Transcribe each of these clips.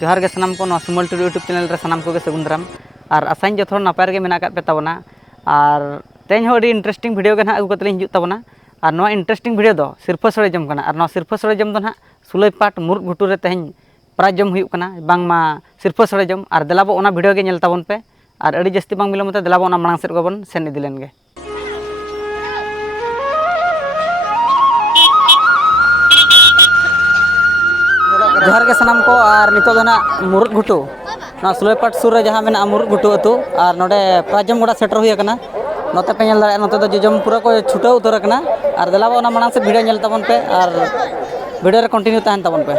जोहार गे सानाम को Samuel Tudu YouTube channel रे सानाम को सगुन दाराम और आसाइन जो थोड़ा नपाय गे मेना कात पे ताबना और तेज हो इंटरेस्टिंग वीडियो के ना अगु कतलिं हिजुग ताबना और नवा इंटरेस्टिंग वीडियो दो सिरफा सड़े जम कना और नवा सिरफा सड़े जम दो ना सुलैपाट मुरुग घुटू रे तेज प्राइज जम हुयुग कना बांगमा सिरफा सड़े जम और देलाबो ओना वीडियो गे नेल ताबन पे और अड़ी जस्ती बांग बिलमते देलाबो ओना मांग सेद गबन सेन इदि लेन गे। जोहार के सानाम को और नितो दो ना मुरुग घुटू ना सुलैपाट सुर रे जहां मेना मुरुग घुटू अतु और नोडे प्राजम गोड़ा सेटर हुई कना नोते पे नेल दाड़े नोते दो जजम पूरा को छुटाव उतर कना और देलाबो ओना मांग से वीडियो नेल ताबन पे और वीडियो रे कंटिन्यू तहन ताबन पे।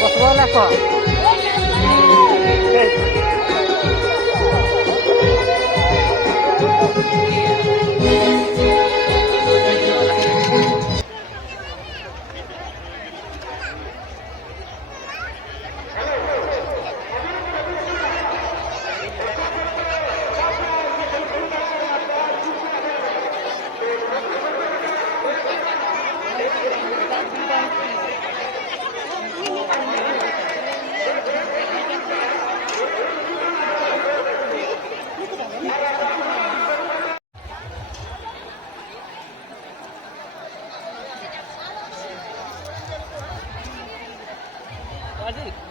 Bosbo lepo. Aji